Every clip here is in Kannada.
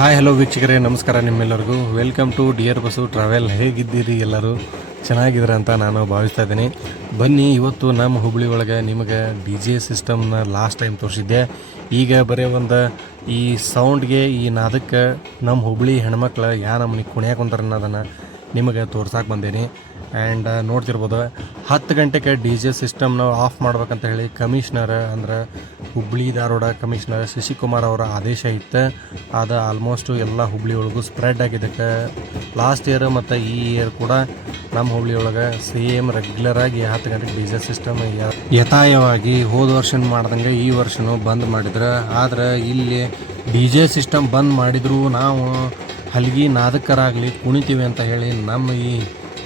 ಹಾಯ್ ಹಲೋ ವೀಕ್ಷಕರೇ, ನಮಸ್ಕಾರ ನಿಮ್ಮೆಲ್ಲರಿಗೂ. Welcome to dear bus travel. ಹೇಗಿದ್ದೀರಿ ಎಲ್ಲರೂ? ಚೆನ್ನಾಗಿದ್ದೀರ ಅಂತ ನಾನು ಭಾವಿಸ್ತಾ ಇದ್ದೀನಿ. ಬನ್ನಿ, ಇವತ್ತು ನಮ್ಮ ಹುಬ್ಬಳ್ಳಿ ಒಳಗೆ ನಿಮಗೆ ಡಿ ಜೆ ಸಿಸ್ಟಮ್ನ ಲಾಸ್ಟ್ ಟೈಮ್ ತೋರಿಸಿದ್ದೆ. ಈಗ ಬರೀ ಒಂದು ಈ ಸೌಂಡ್ಗೆ, ಈ ನಾದಕ್ಕೆ ನಮ್ಮ ಹುಬ್ಬಳ್ಳಿ ಹೆಣ್ಮಕ್ಳು ಯಾ ನಮ್ಮನೆ ಕುಣಿಯಾಕೊಂತಾರೆ ಅನ್ನೋದನ್ನು ನಿಮಗೆ ತೋರ್ಸಕ್ಕೆ ಬಂದೀನಿ. ಆ್ಯಂಡ್ ನೋಡ್ತಿರ್ಬೋದು, 10 ಗಂಟೆಗೆ ಡಿ ಜೆ ಸಿಸ್ಟಮ್ನ ಆಫ್ ಮಾಡ್ಬೇಕಂತ ಹೇಳಿ ಕಮಿಷ್ನರ್, ಅಂದ್ರೆ ಹುಬ್ಬಳ್ಳಿ ಧಾರವಾಡ ಕಮಿಷ್ನರ್ ಶಶಿಕುಮಾರ್ ಅವರ ಆದೇಶ ಇತ್ತು. ಅದು ಆಲ್ಮೋಸ್ಟು ಎಲ್ಲ ಹುಬ್ಬಳ್ಳಿ ಒಳಗೂ ಸ್ಪ್ರೆಡ್ ಆಗಿದ್ದಕ್ಕೆ ಲಾಸ್ಟ್ ಇಯರ್ ಮತ್ತು ಈ ಇಯರ್ ಕೂಡ ನಮ್ಮ ಹುಬ್ಬಳ್ಳಿ ಒಳಗೆ ಸೇಮ್ ರೆಗ್ಯುಲರಾಗಿ 10 ಗಂಟೆಗೆ ಡಿ ಜೆ ಸಿಸ್ಟಮ್ ಯಥಾಯವಾಗಿ ಹೋದ ವರ್ಷ ಮಾಡ್ದಂಗೆ ಈ ವರ್ಷನೂ ಬಂದ್ ಮಾಡಿದ್ರೆ. ಆದ್ರೆ ಇಲ್ಲಿ ಡಿ ಜೆ ಸಿಸ್ಟಮ್ ಬಂದ್ ಮಾಡಿದ್ರು ನಾವು ಹಲ್ಗಿ ನಾದಕರಾಗಲಿ ಕುಣಿತೀವಿ ಅಂತ ಹೇಳಿ ನಮ್ಮ ಈ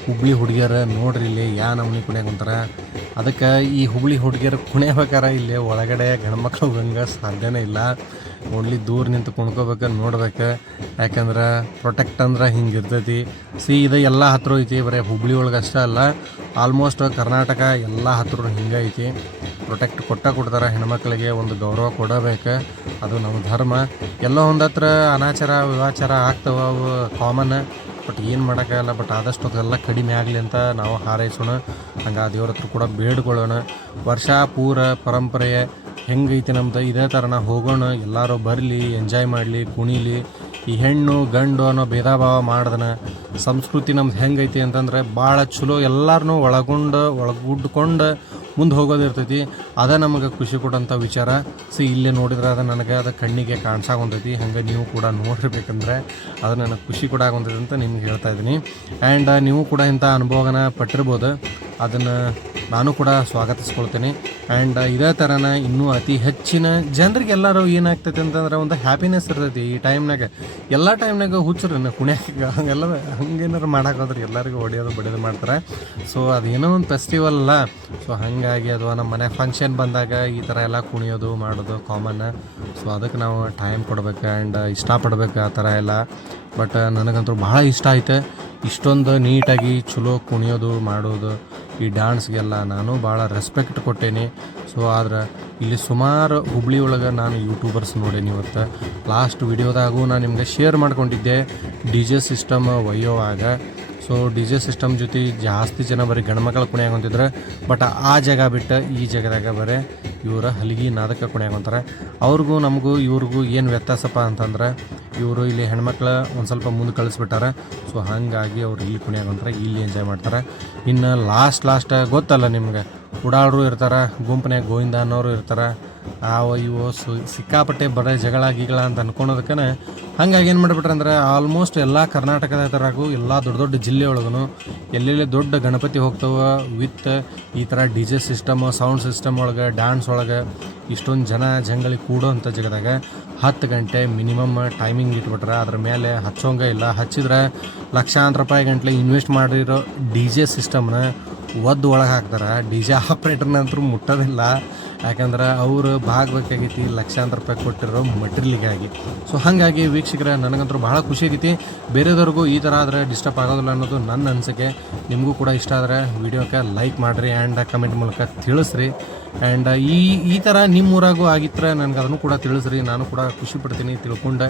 ಹುಬ್ಬಳ್ಳಿ ಹುಡುಗಿಯರು ನೋಡ್ರಿ ಇಲ್ಲಿ ಯಾ ನಮ್ಮನೆ ಕುಣಿಯಾಗ ಕುಂತಾರೆ. ಅದಕ್ಕೆ ಈ ಹುಬ್ಬಳ್ಳಿ ಹುಡುಗಿಯರು ಕುಣಿಯಬೇಕಾರೆ ಇಲ್ಲಿ ಒಳಗಡೆ ಗಂಡ್ಮಕ್ಳು ಹೋಗಂಗೆ ಸಾಧ್ಯನೇ ಇಲ್ಲ. ಓನ್ಲಿ ದೂರ ನಿಂತು ಕುಣ್ಕೋಬೇಕು, ನೋಡ್ಬೇಕು. ಯಾಕಂದ್ರೆ ಪ್ರೊಟೆಕ್ಟ್ ಅಂದ್ರೆ ಹಿಂಗೆ ಇರ್ತೈತಿ. ಇದು ಎಲ್ಲ ಹತ್ರ ಐತಿ, ಬರೀ ಹುಬ್ಬಳ್ಳಿ ಒಳಗೆ ಅಷ್ಟೇ ಅಲ್ಲ, ಆಲ್ಮೋಸ್ಟ್ ಕರ್ನಾಟಕ ಎಲ್ಲ ಹತ್ರ ಹಿಂಗೆ ಐತಿ. ಪ್ರೊಟೆಕ್ಟ್ ಕೊಡ್ತಾರೆ. ಹೆಣ್ಮಕ್ಳಿಗೆ ಒಂದು ಗೌರವ ಕೊಡಬೇಕು, ಅದು ನಮ್ಮ ಧರ್ಮ. ಎಲ್ಲೋ ಒಂದು ಹತ್ರ ಅನಾಚಾರ ವಿವಾಚಾರ ಆಗ್ತವೆ, ಅವು ಕಾಮನ್. ಬಟ್ ಏನು ಮಾಡೋಕ್ಕಾಗಲ್ಲ. ಬಟ್ ಆದಷ್ಟು ಅದೆಲ್ಲ ಕಡಿಮೆ ಆಗಲಿ ಅಂತ ನಾವು ಹಾರೈಸೋಣ. ಹಂಗೆ ಆ ದೇವ್ರ ಹತ್ರ ಕೂಡ ಬೇಡ್ಕೊಳ್ಳೋಣ. ವರ್ಷ ಪೂರ ಪರಂಪರೆ ಹೆಂಗೈತಿ ನಮ್ದು, ಇದೇ ಥರ ನಾವು ಹೋಗೋಣ. ಎಲ್ಲರೂ ಬರಲಿ, ಎಂಜಾಯ್ ಮಾಡಲಿ, ಕುಣಿಲಿ. ಈ ಹೆಣ್ಣು ಗಂಡು ಅನ್ನೋ ಭೇದ ಭಾವ ಮಾಡ್ದನ ಸಂಸ್ಕೃತಿ ನಮ್ದು ಹೆಂಗೈತಿ ಅಂತಂದರೆ ಭಾಳ ಚಲೋ. ಎಲ್ಲರನ್ನೂ ಒಳಗುಡ್ಕೊಂಡು ಮುಂದೆ ಹೋಗೋದಿರ್ತೈತಿ. ಅದೇ ನಮಗೆ ಖುಷಿ ಕೊಡೋಂಥ ವಿಚಾರ. ಇಲ್ಲೇ ನೋಡಿದ್ರೆ ಅದು ನನಗೆ ಅದು ಕಣ್ಣಿಗೆ ಕಾಣಿಸಾಗೊಂತೈತಿ. ಹಂಗೆ ನೀವು ಕೂಡ ನೋಡಿರ್ಬೇಕಂದ್ರೆ ಅದು ನನಗೆ ಖುಷಿ ಕೊಡಾಗೊಂತೈತಿ ಅಂತ ನಿಮ್ಗೆ ಹೇಳ್ತಾ ಇದ್ದೀನಿ. ಆ್ಯಂಡ್ ನೀವು ಕೂಡ ಇಂಥ ಅನುಭವನ ಪಟ್ಟಿರ್ಬೋದು, ಅದನ್ನು ನಾನು ಕೂಡ ಸ್ವಾಗತಿಸ್ಕೊಳ್ತೀನಿ. ಆ್ಯಂಡ್ ಇದೇ ಥರನ ಇನ್ನೂ ಅತಿ ಹೆಚ್ಚಿನ ಜನರಿಗೆ ಎಲ್ಲರೂ ಏನಾಗ್ತೈತಿ ಅಂತಂದ್ರೆ ಒಂದು ಹ್ಯಾಪಿನೆಸ್ ಇರ್ತೈತಿ ಈ ಟೈಮ್ನಾಗ. ಎಲ್ಲ ಟೈಮ್ನಾಗ ಹುಚ್ಚರು ಕುಣಿಯಾಕ ಹಂಗೆಲ್ಲ ಹಂಗೇನಾರು ಮಾಡೋಕ್ಕಾದ್ರೆ ಎಲ್ಲರಿಗೂ ಹೊಡೆಯೋದು ಬಡಿಯೋದು ಮಾಡ್ತಾರೆ. ಸೊ ಅದೇನೋ ಒಂದು ಫೆಸ್ಟಿವಲ್ ಅಲ್ಲ. ಸೊ ಹಾಗಾಗಿ ಅಥವಾ ನಮ್ಮ ಮನೆ ಫಂಕ್ಷನ್ ಬಂದಾಗ ಈ ಥರ ಎಲ್ಲ ಕುಣಿಯೋದು ಮಾಡೋದು ಕಾಮನ್. ಸೊ ಅದಕ್ಕೆ ನಾವು ಟೈಮ್ ಕೊಡ್ಬೇಕು ಆ್ಯಂಡ್ ಇಷ್ಟಪಡ್ಬೇಕು ಆ ಥರ ಎಲ್ಲ. ಬಟ್ ನನಗಂತೂ ಭಾಳ ಇಷ್ಟ ಆಯ್ತು. ಇಷ್ಟೊಂದು ನೀಟಾಗಿ ಚಲೋ ಕುಣಿಯೋದು ಮಾಡೋದು, ಈ ಡ್ಯಾನ್ಸ್ಗೆಲ್ಲ ನಾನು ಭಾಳ ರೆಸ್ಪೆಕ್ಟ್ ಕೊಟ್ಟೇನಿ. ಸೊ ಆದ್ರೆ ಇಲ್ಲಿ ಸುಮಾರು ಹುಬ್ಬಳ್ಳಿ ಒಳಗೆ ನಾನು ಯೂಟ್ಯೂಬರ್ಸ್ ನೋಡೇನಿ. ಇವತ್ತು ಲಾಸ್ಟ್ ವಿಡಿಯೋದಾಗೂ ನಾನು ನಿಮಗೆ ಶೇರ್ ಮಾಡ್ಕೊಂಡಿದ್ದೆ ಡಿ ಜೆ ಸಿಸ್ಟಮ್ ಒಯ್ಯೋವಾಗ. ಸೊ ಡಿ ಜೆ ಸಿಸ್ಟಮ್ ಜೊತೆ ಜಾಸ್ತಿ ಜನ ಬರೀ ಗಂಡ್ಮಕ್ಳು ಕುಣಿಯಾಗೊಂತಿದ್ರೆ. ಬಟ್ ಆ ಜಾಗ ಬಿಟ್ಟು ಈ ಜಾಗದಾಗ ಬರೀ ಇವರು ಹಲ್ಗಿ ನಾದಕ ಕುಣಿಯಾಗೊಂತಾರೆ. ಅವ್ರಿಗೂ ನಮಗೂ ಇವ್ರಿಗೂ ಏನು ವ್ಯತ್ಯಾಸಪ್ಪ ಅಂತಂದ್ರೆ, ಇವರು ಇಲ್ಲಿ ಹೆಣ್ಮಕ್ಳು ಒಂದು ಸ್ವಲ್ಪ ಮುಂದೆ ಕಳಿಸ್ಬಿಟ್ಟಾರೆ. ಸೊ ಹಾಗಾಗಿ ಅವ್ರು ಇಲ್ಲಿ ಕುಣಿಯಾಗೊಂತಾರೆ, ಇಲ್ಲಿ ಎಂಜಾಯ್ ಮಾಡ್ತಾರೆ. ಇನ್ನು ಲಾಸ್ಟ್ ಗೊತ್ತಲ್ಲ ನಿಮ್ಗೆ, ಉಡಾಳರು ಇರ್ತಾರೆ, ಗುಂಪನ್ಯಾಗ ಗೋವಿಂದ ಅನ್ನೋರು ಇರ್ತಾರೆ. ಇವು ಸಿಕ್ಕಾಪಟ್ಟೆ ಬರೀ ಜಗಳ ಗಿಗಳ ಅಂತ ಅನ್ಕೊಳೋದಕ್ಕೆ ಹಾಗಾಗಿ ಏನು ಮಾಡಿಬಿಟ್ರೆ ಅಂದ್ರೆ ಆಲ್ಮೋಸ್ಟ್ ಎಲ್ಲ ಕರ್ನಾಟಕದ ಥರಾಗೂ ಎಲ್ಲ ದೊಡ್ಡ ಜಿಲ್ಲೆ ಒಳಗೂ ಎಲ್ಲೆಲ್ಲಿ ದೊಡ್ಡ ಗಣಪತಿ ಹೋಗ್ತವೆ ವಿತ್ ಈ ಥರ D J system, sound system ಒಳಗೆ, ಡ್ಯಾನ್ಸ್ ಒಳಗೆ ಇಷ್ಟೊಂದು ಜಂಗಳಿಗೆ ಕೂಡೋಂಥ ಜಾಗದಾಗ 10 ಗಂಟೆ ಮಿನಿಮಮ್ ಟೈಮಿಂಗ್ ಇಟ್ಬಿಟ್ರೆ ಅದ್ರ ಮೇಲೆ ಹಚ್ಚೋಂಗೆ ಇಲ್ಲ. ಹಚ್ಚಿದ್ರೆ ಲಕ್ಷಾಂತರ ರೂಪಾಯಿ ಗಂಟ್ಲೆ ಇನ್ವೆಸ್ಟ್ ಮಾಡಿರೋ ಡಿ ಜೆ ಸಿಸ್ಟಮ್ನ ಒಳಗೆ ಹಾಕ್ತಾರೆ. ಡಿ ಜೆ ಆಪ್ರೇಟರ್ನಂತರೂ ಮುಟ್ಟೋದಿಲ್ಲ. ಯಾಕಂದ್ರೆ ಅವರು ಭಾಗಬೇಕಾಗೈತಿ ಲಕ್ಷಾಂತರ ರೂಪಾಯಿ ಕೊಟ್ಟಿರೋ ಮಟೀರಿಯಲ್ಗಾಗಿ. ಸೊ ಹಾಗಾಗಿ ವೀಕ್ಷಕರ, ನನಗಂತೂ ಭಾಳ ಖುಷಿ ಆಗೈತಿ. ಬೇರೆದವ್ರಿಗೂ ಈ ಥರ ಆದರೆ ಡಿಸ್ಟರ್ಬ್ ಆಗೋದಿಲ್ಲ ಅನ್ನೋದು ನನ್ನ ಅನಿಸಿಕೆ. ನಿಮಗೂ ಕೂಡ ಇಷ್ಟ ಆದರೆ ವಿಡಿಯೋಕ್ಕೆ ಲೈಕ್ ಮಾಡಿರಿ ಆ್ಯಂಡ್ ಕಮೆಂಟ್ ಮೂಲಕ ತಿಳಿಸ್ರಿ. ಆ್ಯಂಡ್ ಈ ಥರ ನಿಮ್ಮೂರಾಗೂ ಆಗಿದ್ರೆ ನನಗೆ ಅದನ್ನು ಕೂಡ ತಿಳಿಸ್ರಿ. ನಾನು ಕೂಡ ಖುಷಿ ಪಡ್ತೀನಿ ತಿಳ್ಕೊಂಡೆ.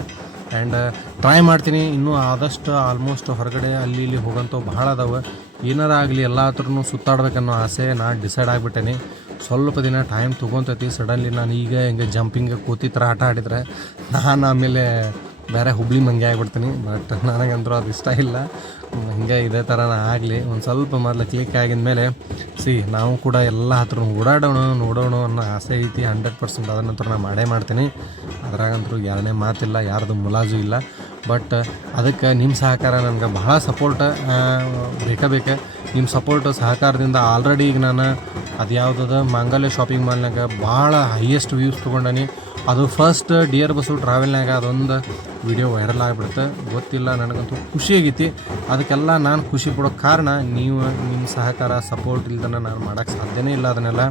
ಆ್ಯಂಡ್ ಟ್ರೈ ಮಾಡ್ತೀನಿ ಇನ್ನೂ ಆದಷ್ಟು. ಆಲ್ಮೋಸ್ಟ್ ಹೊರಗಡೆ ಅಲ್ಲಿ ಇಲ್ಲಿ ಹೋಗೋಂಥವು ಭಾಳ ಅದಾವೆ. ಏನಾರ ಆಗಲಿ ಎಲ್ಲ ಹತ್ರನೂ ಸುತ್ತಾಡ್ಬೇಕನ್ನೋ ಆಸೆ ನಾನು ಡಿಸೈಡ್ ಆಗಿಬಿಟ್ಟೇನಿ. ಸ್ವಲ್ಪ ದಿನ ಟೈಮ್ ತೊಗೊತೈತಿ. ಸಡನ್ಲಿ ನಾನು ಈಗ ಹಿಂಗೆ ಜಂಪಿಂಗ್ ಕೂತಿ ಥರ ಆಟ ಆಡಿದರೆ ನಾನು ಆಮೇಲೆ ಬೇರೆ ಹುಬ್ಬಳ್ಳಿ ಮಂಗೆ ಆಗಿಬಿಡ್ತೀನಿ. ಬಟ್ ನನಗಂತೂ ಅದು ಇಷ್ಟ ಇಲ್ಲ. ಹಿಂಗೆ ಇದೇ ಥರ ಆಗಲಿ. ಒಂದು ಸ್ವಲ್ಪ ಮೊದಲು ಕ್ಲಿಕ್ ಆಗಿದ ಮೇಲೆ ನಾವು ಕೂಡ ಎಲ್ಲ ಹತ್ರ ಓಡಾಡೋಣ ನೋಡೋಣ ಅನ್ನೋ ಆಸೆ ಐತಿ 100%. ಅದನ್ನಂತರ ನಾನು ಮಾಡೇ ಮಾಡ್ತೀನಿ. ಅದ್ರಾಗಂತೂ ಎರಡನೇ ಮಾತಿಲ್ಲ, ಯಾರ್ದು ಮುಲಾಜು ಇಲ್ಲ. ಬಟ್ ಅದಕ್ಕೆ ನಿಮ್ಮ ಸಹಕಾರ ನನಗೆ ಭಾಳ ಸಪೋರ್ಟ್ ಬೇಕು. ನಿಮ್ಮ ಸಪೋರ್ಟ್ ಸಹಕಾರದಿಂದ ಆಲ್ರೆಡಿ ಈಗ ನಾನು ಅದು ಯಾವುದದ ಮಾಂಗಲ್ಯ ಶಾಪಿಂಗ್ ಮಾಲ್ನಾಗ ಭಾಳ ಹೈಯೆಸ್ಟ್ ವ್ಯೂಸ್ ತೊಗೊಂಡನಿ. ಅದು ಫಸ್ಟ್ ಡಿಯರ್ ಬಸ್ಸು ಟ್ರಾವೆಲ್ನಾಗ ಅದೊಂದು ವಿಡಿಯೋ ವೈರಲ್ ಆಗಿಬಿಡುತ್ತೆ. ಗೊತ್ತಿಲ್ಲ, ನನಗಂತೂ ಖುಷಿ ಆಗೈತಿ. ಅದಕ್ಕೆಲ್ಲ ನಾನು ಖುಷಿ ಪಡೋ ಕಾರಣ ನೀವು, ನಿಮ್ಮ ಸಹಕಾರ ಸಪೋರ್ಟ್ ಇಲ್ದನ ನಾನು ಮಾಡೋಕ್ಕೆ ಸಾಧ್ಯನೇ ಇಲ್ಲ ಅದನ್ನೆಲ್ಲ.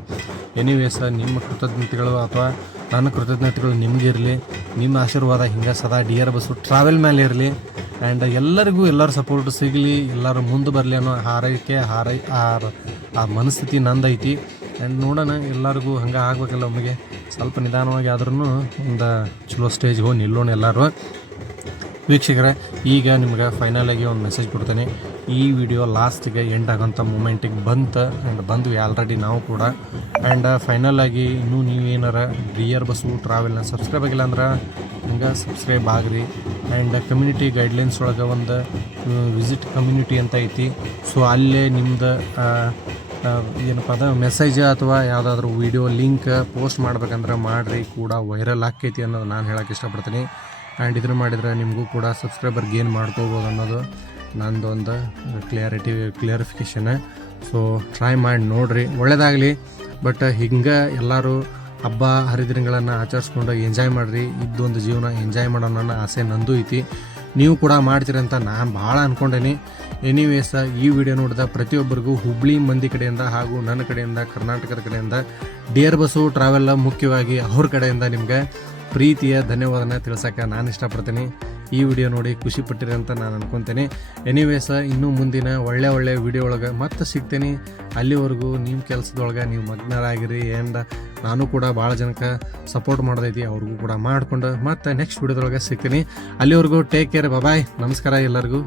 ಎನಿವೇಸ್, ನಿಮ್ಮ ಕೃತಜ್ಞತೆಗಳು ಅಥವಾ ನನ್ನ ಕೃತಜ್ಞತೆಗಳು ನಿಮಗಿರಲಿ. ನಿಮ್ಮ ಆಶೀರ್ವಾದ ಹಿಂಗೆ ಸದಾ ಡಿಯರ್ ಬಸ್ಸು ಟ್ರಾವೆಲ್ ಮೇಲೆ ಇರಲಿ. ಆ್ಯಂಡ್ ಎಲ್ಲರಿಗೂ ಎಲ್ಲರ ಸಪೋರ್ಟ್ ಸಿಗಲಿ, ಎಲ್ಲರೂ ಮುಂದೆ ಬರಲಿ ಅನ್ನೋ ಹಾರೈಕೆ ಆ ಮನಸ್ಥಿತಿ ನಂದೈತಿ. ಆ್ಯಂಡ್ ನೋಡೋಣ, ಎಲ್ಲರಿಗೂ ಹಂಗೆ ಆಗ್ಬೇಕಲ್ಲ. ಒಮ್ಮೆಗೆ ಸ್ವಲ್ಪ ನಿಧಾನವಾಗಿ ಆದ್ರೂ ಒಂದು ಚಲೋ ಸ್ಟೇಜ್ಗೆ ಹೋಗಿ ನಿಲ್ಲೋಣ ಎಲ್ಲರೂ. ವೀಕ್ಷಕರೇ, ಈಗ ನಿಮ್ಗೆ ಫೈನಲಾಗಿ ಒಂದು ಮೆಸೇಜ್ ಕೊಡ್ತೇನೆ. ಈ ವಿಡಿಯೋ ಲಾಸ್ಟಿಗೆ ಎಂಡ್ ಆಗೋಂಥ ಮೂಮೆಂಟಿಗೆ ಬಂದ್ವಿ ಆಲ್ರೆಡಿ ನಾವು ಕೂಡ. ಆ್ಯಂಡ್ ಫೈನಲಾಗಿ ಇನ್ನೂ ನೀವೇನಾರ ಡಿಯರ್ ಬಸ್ಸು ಟ್ರಾವೆಲ್ನ ಸಬ್ಸ್ಕ್ರೈಬ್ ಆಗಿಲ್ಲ ಅಂದ್ರೆ ಹಂಗೆ subscribe agri. And community guidelines ಒಳಗೆ ಒಂದು ವಿಸಿಟ್ ಕಮ್ಯುನಿಟಿ ಅಂತ ಐತಿ. ಸೊ ಅಲ್ಲೇ ನಿಮ್ದು ಏನಪ್ಪ ಅದು ಮೆಸೇಜ್ ಅಥವಾ ಯಾವುದಾದ್ರೂ ವಿಡಿಯೋ ಲಿಂಕ್ ಪೋಸ್ಟ್ ಮಾಡ್ಬೇಕಂದ್ರೆ ಮಾಡಿರಿ, ಕೂಡ ವೈರಲ್ ಆಕ್ಕೈತಿ ಅನ್ನೋದು ನಾನು ಹೇಳೋಕ್ಕೆ ಇಷ್ಟಪಡ್ತೀನಿ. ಆ್ಯಂಡ್ ಇದನ್ನು ಮಾಡಿದರೆ ನಿಮಗೂ ಕೂಡ ಸಬ್ಸ್ಕ್ರೈಬರ್ ಗೇನ್ ಮಾಡ್ಕೋಬೋದು ಅನ್ನೋದು ನಂದೊಂದು ಕ್ಲಿಯರಿಫಿಕೇಷನ್. ಸೊ ಟ್ರೈ ಮಾಡಿ ನೋಡಿರಿ, ಒಳ್ಳೆಯದಾಗಲಿ. ಬಟ್ ಹಿಂಗೆ ಎಲ್ಲರೂ ಹಬ್ಬ ಹರಿದಿನಗಳನ್ನು ಆಚರಿಸ್ಕೊಂಡು ಎಂಜಾಯ್ ಮಾಡಿರಿ. ಇದೊಂದು ಜೀವನ ಎಂಜಾಯ್ ಮಾಡೋಣ ಅನ್ನೋ ಆಸೆ ನಂದು ಐತಿ. ನೀವು ಕೂಡ ಮಾಡ್ತೀರಿ ಅಂತ ನಾನು ಭಾಳ ಅಂದ್ಕೊಂಡೇನಿ. ಎನಿವೇಸ್, ಈ ವಿಡಿಯೋ ನೋಡಿದ ಪ್ರತಿಯೊಬ್ಬರಿಗೂ ಹುಬ್ಳಿ ಮಂದಿ ಕಡೆಯಿಂದ ಹಾಗೂ ನನ್ನ ಕಡೆಯಿಂದ, ಕರ್ನಾಟಕದ ಕಡೆಯಿಂದ, ಡಿಯರ್ ಬಸ್ಸು ಟ್ರಾವೆಲ್ ಮುಖ್ಯವಾಗಿ ಅವ್ರ ಕಡೆಯಿಂದ ನಿಮ್ಗೆ ಪ್ರೀತಿಯ ಧನ್ಯವಾದನ ತಿಳ್ಸೋಕ್ಕೆ ನಾನು ಇಷ್ಟಪಡ್ತೀನಿ. ಈ ವಿಡಿಯೋ ನೋಡಿ ಖುಷಿ ಪಟ್ಟಿರಿ ಅಂತ ನಾನು ಅನ್ಕೊತೀನಿ. ಎನಿವೇಸ್, ಇನ್ನೂ ಮುಂದಿನ ಒಳ್ಳೆ ವಿಡಿಯೋ ಒಳಗೆ ಮತ್ತೆ ಸಿಗ್ತೀನಿ. ಅಲ್ಲಿವರೆಗೂ ನಿಮ್ಮ ಕೆಲಸದೊಳಗೆ ನೀವು ಮಗ್ನರಾಗಿರಿ. ಆ್ಯಂಡ್ ನಾನು ಕೂಡ ಭಾಳ ಜನಕ್ಕೆ ಸಪೋರ್ಟ್ ಮಾಡೋದೈತಿ, ಅವ್ರಿಗೂ ಕೂಡ ಮಾಡಿಕೊಂಡು ಮತ್ತೆ ನೆಕ್ಸ್ಟ್ ವಿಡಿಯೋದೊಳಗೆ ಸಿಗ್ತೀನಿ. ಅಲ್ಲಿವರೆಗೂ ಟೇಕ್ ಕೇರ್, ಬಾಯ್, ನಮಸ್ಕಾರ ಎಲ್ಲರಿಗೂ.